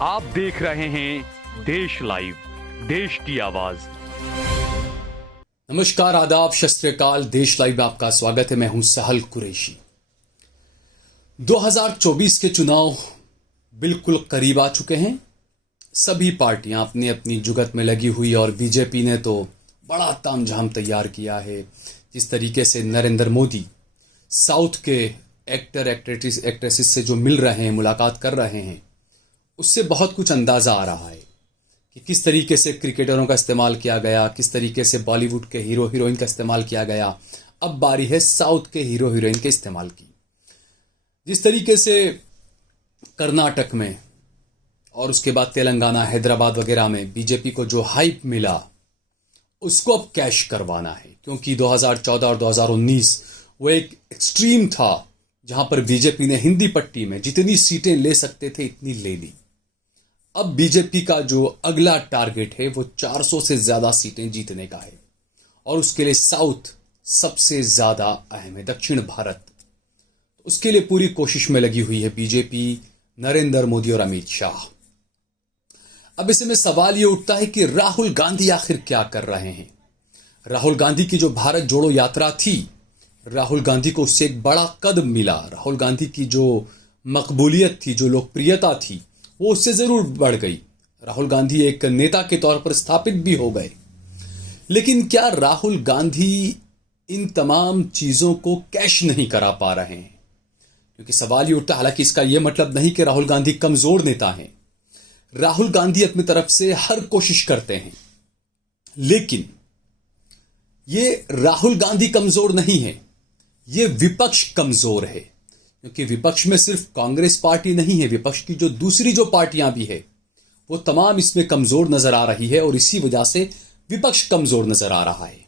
आप देख रहे हैं देश लाइव, देश की आवाज। नमस्कार, आदाब, सत श्री अकाल। देश लाइव में आपका स्वागत है। मैं हूं सहल कुरैशी। 2024 के चुनाव बिल्कुल करीब आ चुके हैं। सभी पार्टियां अपनी अपनी जुगत में लगी हुई और बीजेपी ने तो बड़ा तामझाम तैयार किया है। जिस तरीके से नरेंद्र मोदी साउथ के एक्टर एक्ट्रेसेस से जो मिल रहे हैं, मुलाकात कर रहे हैं, उससे बहुत कुछ अंदाज़ा आ रहा है कि किस तरीके से क्रिकेटरों का इस्तेमाल किया गया, किस तरीके से बॉलीवुड के हीरो हीरोइन का इस्तेमाल किया गया। अब बारी है साउथ के हीरो हीरोइन के इस्तेमाल की। जिस तरीके से कर्नाटक में और उसके बाद तेलंगाना, हैदराबाद वगैरह में बीजेपी को जो हाइप मिला, उसको अब कैश करवाना है। क्योंकि 2014 और 2019 वो एक एक्सट्रीम था जहां पर बीजेपी ने हिंदी पट्टी में जितनी सीटें ले सकते थे इतनी ले ली। अब बीजेपी का जो अगला टारगेट है वो 400 से ज्यादा सीटें जीतने का है और उसके लिए साउथ सबसे ज्यादा अहम है, दक्षिण भारत। उसके लिए पूरी कोशिश में लगी हुई है बीजेपी, नरेंद्र मोदी और अमित शाह। अब इसमें सवाल ये उठता है कि राहुल गांधी आखिर क्या कर रहे हैं। राहुल गांधी की जो भारत जोड़ो यात्रा थी, राहुल गांधी को उससे एक बड़ा कदम मिला। राहुल गांधी की जो मकबूलियत थी, जो लोकप्रियता थी, वो उससे जरूर बढ़ गई। राहुल गांधी एक नेता के तौर पर स्थापित भी हो गए। लेकिन क्या राहुल गांधी इन तमाम चीजों को कैश नहीं करा पा रहे हैं? क्योंकि सवाल ये उठता, हालांकि इसका यह मतलब नहीं कि राहुल गांधी कमजोर नेता हैं। राहुल गांधी अपनी तरफ से हर कोशिश करते हैं, लेकिन ये राहुल गांधी कमजोर नहीं है, ये विपक्ष कमजोर है। क्योंकि विपक्ष में सिर्फ कांग्रेस पार्टी नहीं है, विपक्ष की जो दूसरी जो पार्टियां भी है वो तमाम इसमें कमजोर नजर आ रही है और इसी वजह से विपक्ष कमजोर नजर आ रहा है।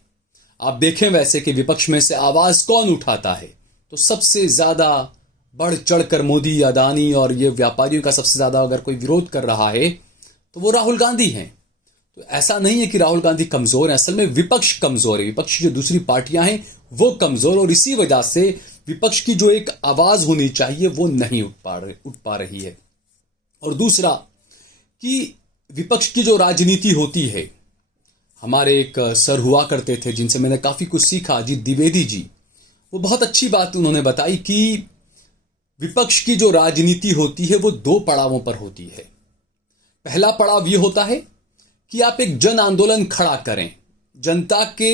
आप देखें वैसे कि विपक्ष में से आवाज कौन उठाता है, तो सबसे ज्यादा बढ़ चढ़कर मोदी, अदानी और ये व्यापारियों का सबसे ज्यादा अगर कोई विरोध कर रहा है तो वो राहुल गांधी हैं। तो ऐसा नहीं है कि राहुल गांधी कमजोर है, असल में विपक्ष कमजोर है। विपक्ष की जो दूसरी पार्टियां हैं वो कमजोर, और इसी वजह से विपक्ष की जो एक आवाज होनी चाहिए वो नहीं उठ पा रही है। और दूसरा कि विपक्ष की जो राजनीति होती है, हमारे एक सर हुआ करते थे जिनसे मैंने काफी कुछ सीखा, अजीत द्विवेदी जी, वो बहुत अच्छी बात उन्होंने बताई कि विपक्ष की जो राजनीति होती है वो दो पड़ावों पर होती है। पहला पड़ाव ये होता है कि आप एक जन आंदोलन खड़ा करें, जनता के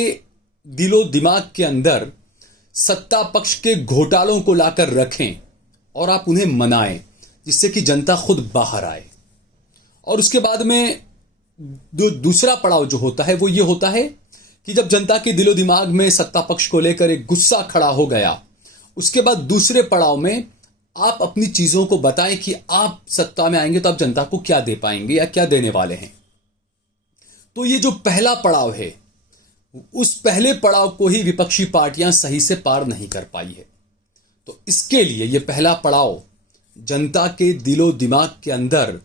दिलो दिमाग के अंदर सत्ता पक्ष के घोटालों को लाकर रखें और आप उन्हें मनाएं, जिससे कि जनता खुद बाहर आए। और उसके बाद में जो दूसरा पड़ाव जो होता है वो ये होता है कि जब जनता के दिलो दिमाग में सत्ता पक्ष को लेकर एक गुस्सा खड़ा हो गया, उसके बाद दूसरे पड़ाव में आप अपनी चीजों को बताएं कि आप सत्ता में आएंगे तो आप जनता को क्या दे पाएंगे या क्या देने वाले हैं। तो ये जो पहला पड़ाव है, उस पहले पड़ाव को ही विपक्षी पार्टियां सही से पार नहीं कर पाई है। तो इसके लिए ये पहला पड़ाव, जनता के दिलो दिमाग के अंदर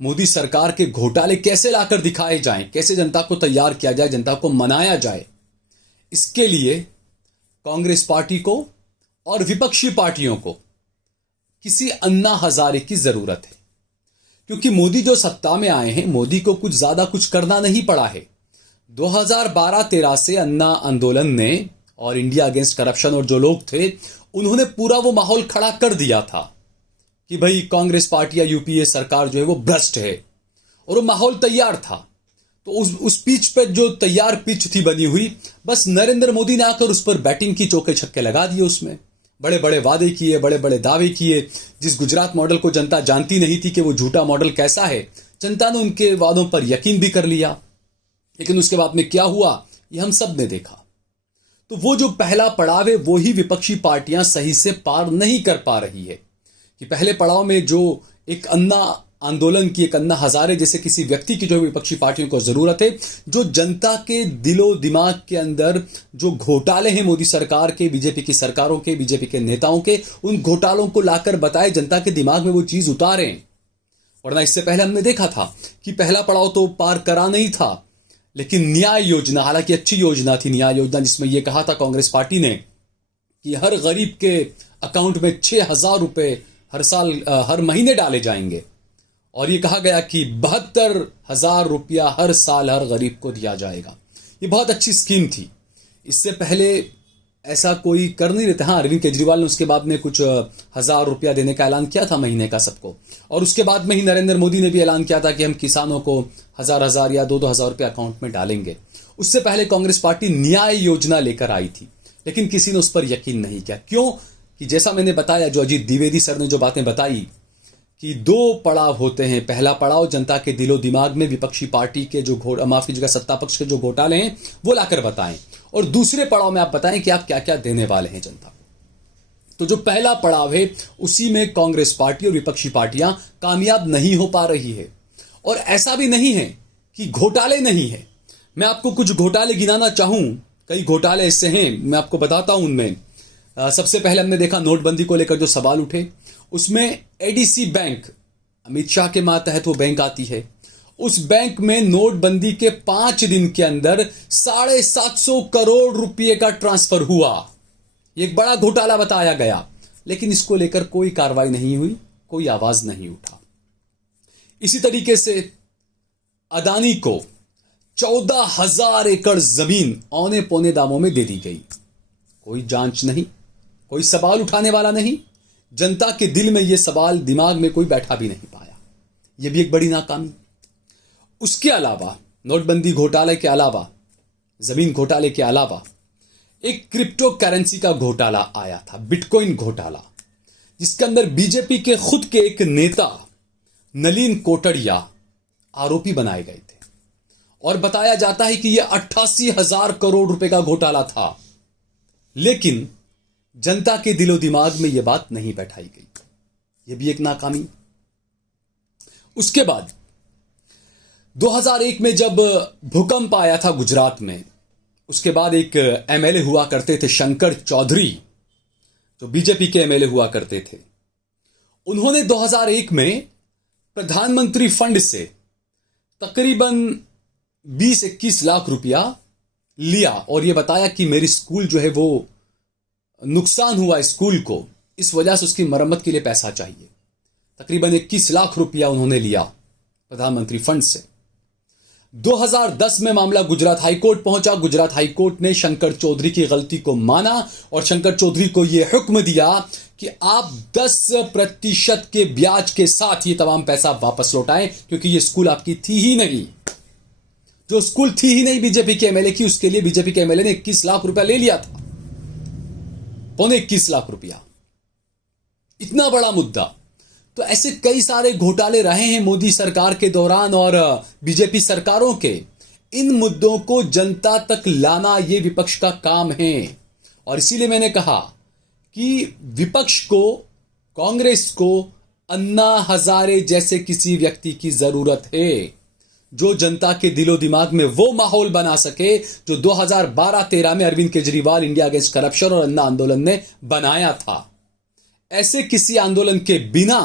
मोदी सरकार के घोटाले कैसे लाकर दिखाए जाएं, कैसे जनता को तैयार किया जाए, जनता को मनाया जाए, इसके लिए कांग्रेस पार्टी को और विपक्षी पार्टियों को किसी अन्ना हजारे की जरूरत है। क्योंकि मोदी जो सत्ता में आए हैं, मोदी को कुछ ज्यादा कुछ करना नहीं पड़ा है। 2012-13 से अन्ना आंदोलन ने और इंडिया अगेंस्ट करप्शन और जो लोग थे, उन्होंने पूरा वो माहौल खड़ा कर दिया था कि भाई कांग्रेस पार्टी या यूपीए सरकार जो है वो भ्रष्ट है, और वो माहौल तैयार था। तो उस पिच पे जो तैयार पिच थी बनी हुई, बस नरेंद्र मोदी ने आकर उस पर बैटिंग की, चौके छक्के लगा दिए। उसमें बड़े बड़े वादे किए, बड़े बड़े दावे किए। जिस गुजरात मॉडल को जनता जानती नहीं थी कि वो झूठा मॉडल कैसा है, जनता ने उनके वादों पर यकीन भी कर लिया। लेकिन उसके बाद में क्या हुआ, ये हम सब ने देखा। तो वो जो पहला पड़ाव है वो ही विपक्षी पार्टियां सही से पार नहीं कर पा रही है। कि पहले पड़ाव में जो एक अन्ना आंदोलन की, एक अन्ना हजारे जैसे किसी व्यक्ति की जो विपक्षी पार्टियों को जरूरत है, जो जनता के दिलो दिमाग के अंदर जो घोटाले हैं मोदी सरकार के, बीजेपी की सरकारों के, बीजेपी के नेताओं के, उन घोटालों को लाकर बताए, जनता के दिमाग में वो चीज उतारें। वरना इससे पहले हमने देखा था कि पहला पड़ाव तो पार करा नहीं था, लेकिन न्याय योजना, हालांकि अच्छी योजना थी न्याय योजना, जिसमें यह कहा था कांग्रेस पार्टी ने कि हर गरीब के अकाउंट में 6,000 रुपए हर साल हर महीने डाले जाएंगे। और ये कहा गया कि 72,000 रुपया हर साल हर गरीब को दिया जाएगा। ये बहुत अच्छी स्कीम थी। इससे पहले ऐसा कोई कर नहीं रहता। हाँ, अरविंद केजरीवाल ने उसके बाद में कुछ 1,000 रुपया देने का ऐलान किया था महीने का सबको, और उसके बाद में ही नरेंद्र मोदी ने भी ऐलान किया था कि हम किसानों को 1,000 या 2,000 रुपया अकाउंट में डालेंगे। उससे पहले कांग्रेस पार्टी न्याय योजना लेकर आई थी, लेकिन किसी ने उस पर यकीन नहीं किया। क्यों? कि जैसा मैंने बताया, जो अजीत द्विवेदी सर ने जो बातें बताई कि 2 पड़ाव होते हैं। पहला पड़ाव जनता के दिलो दिमाग में विपक्षी पार्टी के जो माफ कीजिएगा सत्ता पक्ष के जो घोटाले हैं वो लाकर बताएं, और दूसरे पड़ाव में आप बताएं कि आप क्या क्या देने वाले हैं जनता को। तो जो पहला पड़ाव है उसी में कांग्रेस पार्टी और विपक्षी पार्टियां कामयाब नहीं हो पा रही है। और ऐसा भी नहीं है कि घोटाले नहीं है। मैं आपको कुछ घोटाले गिनाना चाहूं, कई घोटाले ऐसे हैं, मैं आपको बताता हूं उनमें। सबसे पहले हमने देखा नोटबंदी को लेकर जो सवाल उठे, उसमें एडीसी बैंक, अमित शाह के मातहत वो बैंक आती है, उस बैंक में नोटबंदी के 5 दिन के अंदर 750 करोड़ रुपए का ट्रांसफर हुआ। ये एक बड़ा घोटाला बताया गया, लेकिन इसको लेकर कोई कार्रवाई नहीं हुई, कोई आवाज नहीं उठा। इसी तरीके से अदानी को 14,000 एकड़ जमीन औने पौने दामों में दे दी गई। कोई जांच नहीं, कोई सवाल उठाने वाला नहीं। जनता के दिल में यह सवाल, दिमाग में कोई बैठा भी नहीं पाया। यह भी एक बड़ी नाकामी। उसके अलावा, नोटबंदी घोटाले के अलावा, जमीन घोटाले के अलावा, एक क्रिप्टो करेंसी का घोटाला आया था, बिटकॉइन घोटाला, जिसके अंदर बीजेपी के खुद के एक नेता नलिन कोटड़िया आरोपी बनाए गए थे, और बताया जाता है कि यह 88,000 करोड़ रुपए का घोटाला था। लेकिन जनता के दिलो दिमाग में यह बात नहीं बैठाई गई। यह भी एक नाकामी। उसके बाद 2001 में जब भूकंप आया था गुजरात में, उसके बाद एक एमएलए हुआ करते थे शंकर चौधरी, जो बीजेपी के एमएलए हुआ करते थे। उन्होंने 2001 में प्रधानमंत्री फंड से तकरीबन 20-21 लाख रुपया लिया, और यह बताया कि मेरी स्कूल जो है वो नुकसान हुआ स्कूल को, इस वजह से उसकी मरम्मत के लिए पैसा चाहिए। तकरीबन 21 लाख रुपया उन्होंने लिया प्रधानमंत्री फंड से। 2010 में मामला गुजरात हाईकोर्ट पहुंचा। गुजरात हाईकोर्ट ने शंकर चौधरी की गलती को माना और शंकर चौधरी को यह हुक्म दिया कि आप 10% के ब्याज के साथ ये तमाम पैसा वापस लौटाएं, क्योंकि ये स्कूल आपकी थी ही नहीं। जो स्कूल थी ही नहीं बीजेपी के एमएलए की, उसके लिए बीजेपी के एमएलए ने 21 लाख रुपया ले लिया था, 21 लाख रुपया। इतना बड़ा मुद्दा। तो ऐसे कई सारे घोटाले रहे हैं मोदी सरकार के दौरान और बीजेपी सरकारों के। इन मुद्दों को जनता तक लाना यह विपक्ष का काम है, और इसीलिए मैंने कहा कि विपक्ष को, कांग्रेस को अन्ना हजारे जैसे किसी व्यक्ति की जरूरत है, जो जनता के दिलो दिमाग में वो माहौल बना सके जो 2012-13 में Arvind Kejriwal India against corruption और अन्ना आंदोलन ने बनाया था। ऐसे किसी आंदोलन के बिना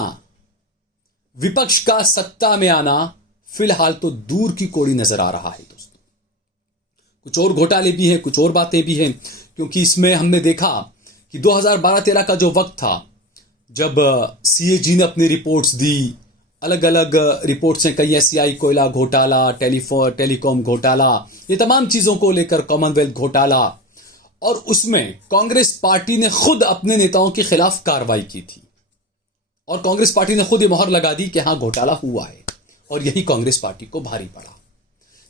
विपक्ष का सत्ता में आना फिलहाल तो दूर की कोड़ी नजर आ रहा है दोस्तों। कुछ और घोटाले भी हैं, कुछ और बातें भी हैं, क्योंकि इसमें हमने देखा कि 2012-13 का जो वक्त था, जब सीएजी ने अपनी रिपोर्ट्स दी, अलग अलग रिपोर्ट्स हैं, कई एससीआई कोयला घोटाला, टेलीकॉम घोटाला, ये तमाम चीजों को लेकर, कॉमनवेल्थ घोटाला, और उसमें कांग्रेस पार्टी ने खुद अपने नेताओं के खिलाफ कार्रवाई की थी, और कांग्रेस पार्टी ने खुद ये मोहर लगा दी कि हां घोटाला हुआ है, और यही कांग्रेस पार्टी को भारी पड़ा।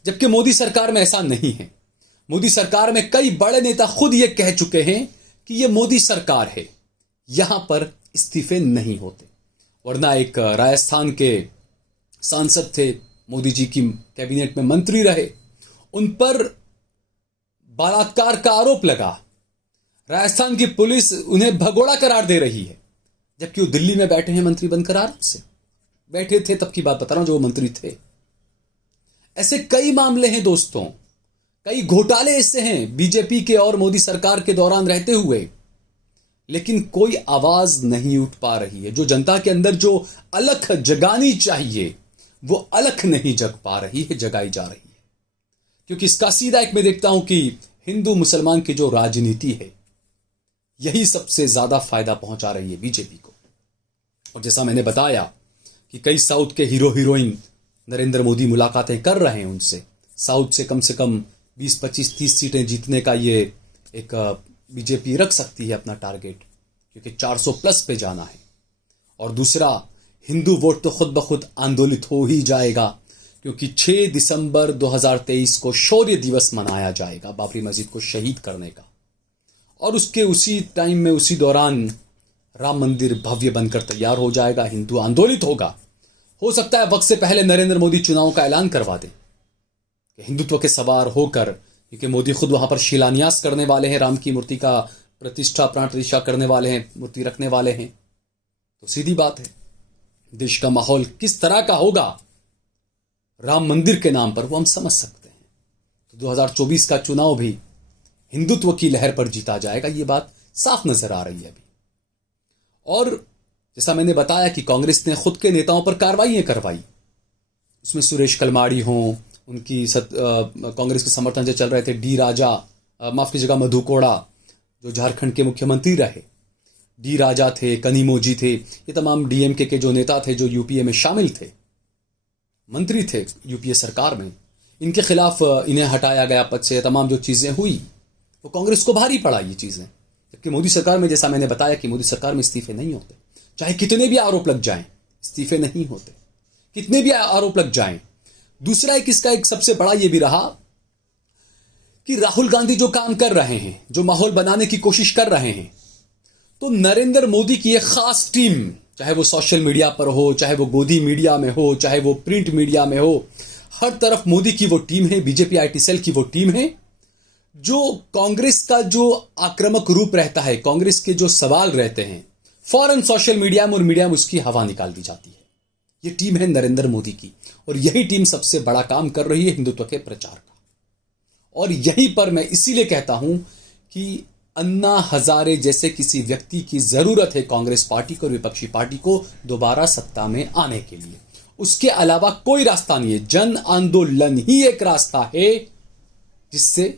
जबकि मोदी सरकार में ऐसा नहीं है। मोदी सरकार में कई बड़े नेता खुद ये कह चुके हैं कि ये मोदी सरकार है, यहां पर इस्तीफे नहीं होते। वरना एक राजस्थान के सांसद थे, मोदी जी की कैबिनेट में मंत्री रहे, उन पर बलात्कार का आरोप लगा। राजस्थान की पुलिस उन्हें भगोड़ा करार दे रही है, जबकि वो दिल्ली में बैठे हैं मंत्री बनकर आराम से बैठे थे। तब की बात बता रहा हूं जो वो मंत्री थे। ऐसे कई मामले हैं दोस्तों, कई घोटाले ऐसे हैं बीजेपी के और मोदी सरकार के दौरान रहते हुए, लेकिन कोई आवाज नहीं उठ पा रही है। जो जनता के अंदर जो अलख जगानी चाहिए वो अलख नहीं जग पा रही है, जगाई जा रही है। क्योंकि इसका सीधा एक मैं देखता हूं कि हिंदू मुसलमान की जो राजनीति है, यही सबसे ज्यादा फायदा पहुंचा रही है बीजेपी को। और जैसा मैंने बताया कि कई साउथ के हीरो हीरोइन नरेंद्र मोदी मुलाकातें कर रहे हैं उनसे। साउथ से कम 20, 25, 30 सीटें जीतने का ये एक बीजेपी रख सकती है अपना टारगेट, क्योंकि 400 प्लस पे जाना है। और दूसरा, हिंदू वोट तो खुद ब खुद आंदोलित हो ही जाएगा, क्योंकि 6 दिसंबर 2023 को शौर्य दिवस मनाया जाएगा बाबरी मस्जिद को शहीद करने का। और उसके उसी टाइम में, उसी दौरान राम मंदिर भव्य बनकर तैयार हो जाएगा, हिंदू आंदोलित होगा। हो सकता है वक्त से पहले नरेंद्र मोदी चुनाव का ऐलान करवा दें कि हिंदुत्व के सवार होकर, क्योंकि मोदी खुद वहां पर शिलान्यास करने वाले हैं, राम की मूर्ति का प्राण प्रतिष्ठा करने वाले हैं, मूर्ति रखने वाले हैं। तो सीधी बात है, देश का माहौल किस तरह का होगा राम मंदिर के नाम पर, वो हम समझ सकते हैं। तो 2024 का चुनाव भी हिंदुत्व की लहर पर जीता जाएगा, ये बात साफ नजर आ रही है अभी। और जैसा मैंने बताया कि कांग्रेस ने खुद के नेताओं पर कार्रवाई करवाई, उसमें सुरेश कलमाड़ी हों, उनकी कांग्रेस के समर्थन से चल रहे थे डी राजा, माफ कीजिएगा मधु कोड़ा, जो झारखंड के मुख्यमंत्री रहे, डी राजा थे, कनिमोजी थे, ये तमाम डीएमके के जो नेता थे, जो यूपीए में शामिल थे, मंत्री थे यूपीए सरकार में, इनके खिलाफ इन्हें हटाया गया पद से। तमाम जो चीजें हुई वो कांग्रेस को भारी पड़ा ये चीजें, जबकि मोदी सरकार में, जैसा मैंने बताया कि मोदी सरकार में इस्तीफे नहीं होते, चाहे कितने भी आरोप लग जाएं, इस्तीफे नहीं होते, कितने भी आरोप लग जाएं। दूसरा इसका एक सबसे बड़ा ये भी रहा कि राहुल गांधी जो काम कर रहे हैं, जो माहौल बनाने की कोशिश कर रहे हैं, तो नरेंद्र मोदी की एक खास टीम, चाहे वो सोशल मीडिया पर हो, चाहे वो गोदी मीडिया में हो, चाहे वो प्रिंट मीडिया में हो, हर तरफ मोदी की वो टीम है, बीजेपी आईटी सेल की वो टीम है, जो कांग्रेस का जो आक्रामक रूप रहता है, कांग्रेस के जो सवाल रहते हैं, फौरन सोशल मीडिया में और मीडिया में उसकी हवा निकाल दी जाती है। ये टीम है नरेंद्र मोदी की, और यही टीम सबसे बड़ा काम कर रही है हिंदुत्व के प्रचार का। और यहीं पर मैं इसीलिए कहता हूं कि अन्ना हजारे जैसे किसी व्यक्ति की जरूरत है कांग्रेस पार्टी को और विपक्षी पार्टी को दोबारा सत्ता में आने के लिए। उसके अलावा कोई रास्ता नहीं है। जन आंदोलन ही एक रास्ता है जिससे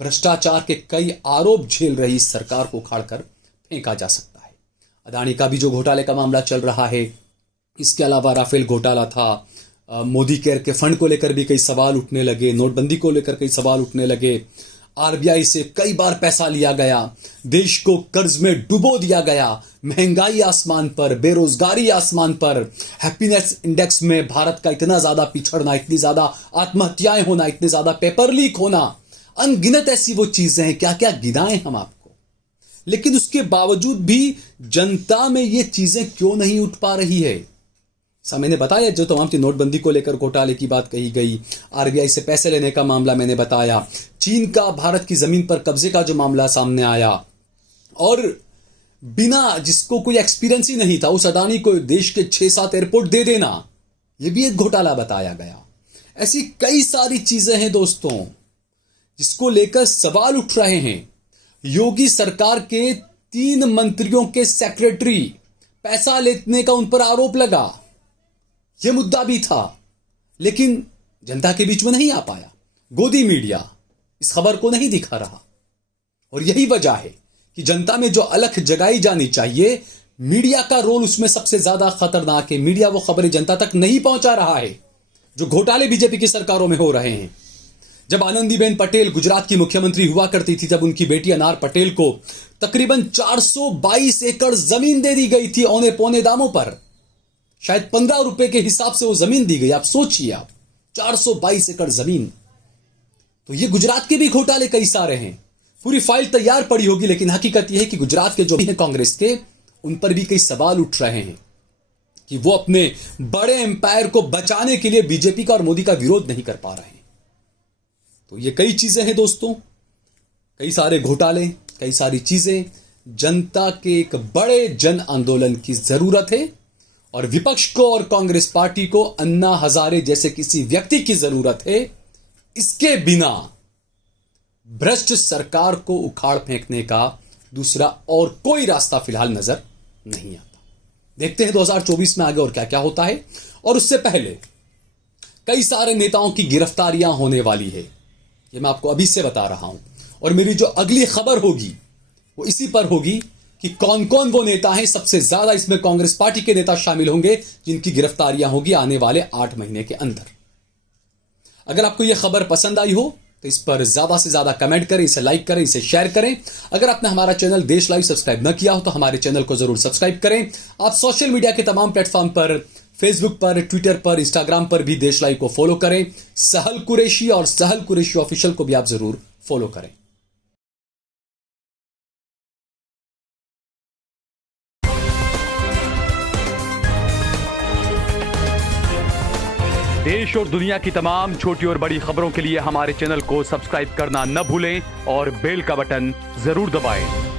भ्रष्टाचार के कई आरोप झेल रही सरकार को उखाड़कर फेंका जा सकता है। अदानी का भी जो घोटाले का मामला चल रहा है, इसके अलावा राफेल घोटाला था, मोदी केयर के फंड को लेकर भी कई सवाल उठने लगे, नोटबंदी को लेकर कई सवाल उठने लगे, आरबीआई से कई बार पैसा लिया गया, देश को कर्ज में डुबो दिया गया, महंगाई आसमान पर, बेरोजगारी आसमान पर, हैप्पीनेस इंडेक्स में भारत का इतना ज्यादा पिछड़ना, इतनी ज्यादा आत्महत्याएं होना, इतने ज्यादा पेपर लीक होना, अनगिनत ऐसी वो चीजें हैं, क्या क्या गिनाएं हम आपको। लेकिन उसके बावजूद भी जनता में ये चीजें क्यों नहीं उठ पा रही है? मैंने बताया जो तमाम नोटबंदी को लेकर घोटाले की बात कही गई, आरबीआई से पैसे लेने का मामला मैंने बताया, चीन का भारत की जमीन पर कब्जे का जो मामला सामने आया, और बिना जिसको कोई एक्सपीरियंस ही नहीं था उस अदानी को देश के 6-7 एयरपोर्ट दे देना, यह भी एक घोटाला बताया गया। ऐसी कई सारी चीजें हैं दोस्तों जिसको लेकर सवाल उठ रहे हैं। योगी सरकार के 3 मंत्रियों के सेक्रेटरी पैसा लेने का उन पर आरोप लगा, यह मुद्दा भी था, लेकिन जनता के बीच में नहीं आ पाया। गोदी मीडिया इस खबर को नहीं दिखा रहा, और यही वजह है कि जनता में जो अलख जगाई जानी चाहिए, मीडिया का रोल उसमें सबसे ज्यादा खतरनाक है। मीडिया वो खबरें जनता तक नहीं पहुंचा रहा है जो घोटाले बीजेपी की सरकारों में हो रहे हैं। जब आनंदीबेन पटेल गुजरात की मुख्यमंत्री हुआ करती थी, तब उनकी बेटी अनार पटेल को तकरीबन 422 एकड़ जमीन दे दी गई थी औने पौने दामों पर, शायद 15 रुपए के हिसाब से वो जमीन दी गई। आप सोचिए, आप 422 एकड़ जमीन। तो ये गुजरात के भी घोटाले कई सारे हैं, पूरी फाइल तैयार पड़ी होगी, लेकिन हकीकत यह है कि गुजरात के जो भी हैं कांग्रेस के, उन पर भी कई सवाल उठ रहे हैं कि वो अपने बड़े एम्पायर को बचाने के लिए बीजेपी का और मोदी का विरोध नहीं कर पा रहे हैं। तो ये कई चीजें हैं दोस्तों, कई सारे घोटाले, कई सारी चीजें। जनता के एक बड़े जन आंदोलन की जरूरत है, और विपक्ष को और कांग्रेस पार्टी को अन्ना हजारे जैसे किसी व्यक्ति की जरूरत है। इसके बिना भ्रष्ट सरकार को उखाड़ फेंकने का दूसरा और कोई रास्ता फिलहाल नजर नहीं आता। देखते हैं 2024 में आगे और क्या क्या होता है। और उससे पहले कई सारे नेताओं की गिरफ्तारियां होने वाली है, ये मैं आपको अभी से बता रहा हूं। और मेरी जो अगली खबर होगी वो इसी पर होगी कि कौन कौन वो नेता हैं। सबसे ज्यादा इसमें कांग्रेस पार्टी के नेता शामिल होंगे जिनकी गिरफ्तारियां होगी आने वाले 8 महीने के अंदर। अगर आपको यह खबर पसंद आई हो तो इस पर ज्यादा से ज्यादा कमेंट करें, इसे लाइक करें, इसे शेयर करें। अगर आपने हमारा चैनल देश लाइव सब्सक्राइब न किया हो तो हमारे चैनल को जरूर सब्सक्राइब करें। आप सोशल मीडिया के तमाम प्लेटफॉर्म पर, फेसबुक पर, ट्विटर पर, इंस्टाग्राम पर भी देश लाइव को फॉलो करें। सहल कुरैशी और सहल कुरैशी ऑफिशियल को भी आप जरूर फॉलो करें। देश और दुनिया की तमाम छोटी और बड़ी खबरों के लिए हमारे चैनल को सब्सक्राइब करना न भूलें और बेल का बटन जरूर दबाएं।